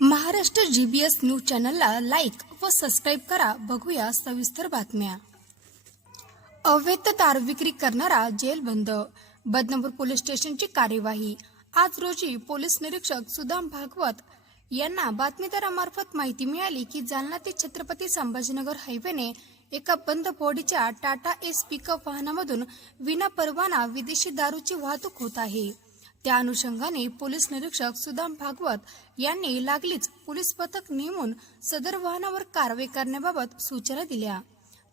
Maharashtra GBS news चॅनलला like व subscribe करा. बघूया सविस्तर बातम्या. अवैध तार विक्री करणारा जेल बंद. बदनापूर पोलीस स्टेशनची कार्यवाही. आज रोजी पोलीस निरीक्षक सुदाम भागवत यांना बातमीदारामार्फत माहिती मिळाली की जालना ते छत्रपती संभाजीनगर हायवेने एका बंद बॉडीच्या टाटा एस पिकअप वाहनामधून विनापरवाना विदेशी दारूची वाहतूक होत आहे. त्या अनुषंगाने पोलीस निरीक्षक सुदाम भागवत यांनी लागलीच पोलीस पथक नेमून सदर वाहनावर कारवाई करण्याबाबत सूचना दिल्या.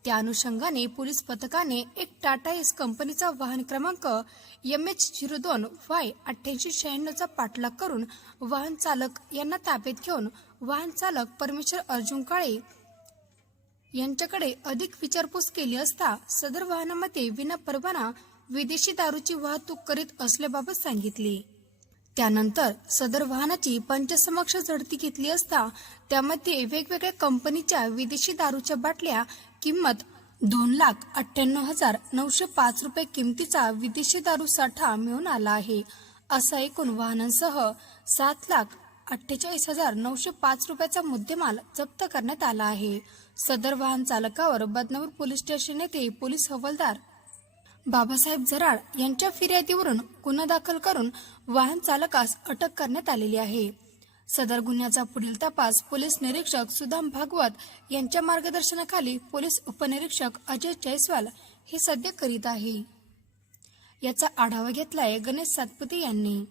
त्या अनुषंगाने पोलीस पथकाने एक टाटा एस कंपनीचा वाहन क्रमांक एम एच झिरो दोन वाय अठ्ठ्याऐंशी शहाण्णवचा पाठलाग करून वाहन चालक यांना ताब्यात घेऊन वाहन चालक परमेश्वर अर्जुन काळे यांच्याकडे अधिक विचारपूस केली असता सदर वाहनामध्ये विना परवाना विदेशी दारूची वाहतूक करीत असल्याबाबत सांगितले. त्यानंतर सदर वाहनाची पंचसमक्ष झडती घेतली असता त्यामध्ये वेगवेगळ्या कंपनीच्या विदेशी दारूच्या बाटल्या किंमत दोन लाख अठ्ठ्याण्णव हजार नऊशे पाच रुपये किमतीचा विदेशी दारू साठा मिळून आला आहे. असा एकूण वाहनांसह सात लाख अठ्ठेचाळीस हजार नऊशे पाच रुपयाचा मुद्देमाल जप्त करण्यात आला आहे. सदर वाहन चालकावर बदनापूर पोलीस स्टेशन येथे पोलीस हवालदार बाबासाहेब जराड यांच्या फिर्यादीवरून गुन्हा दाखल करून वाहन चालकास अटक करण्यात आलेली आहे. सदर गुन्ह्याचा पुढील तपास पोलीस निरीक्षक सुदाम भागवत यांच्या मार्गदर्शनाखाली पोलीस उपनिरीक्षक अजय जयस्वाल हे सध्या करीत आहे. याचा आढावा घेतलाय गणेश सातपुते यांनी.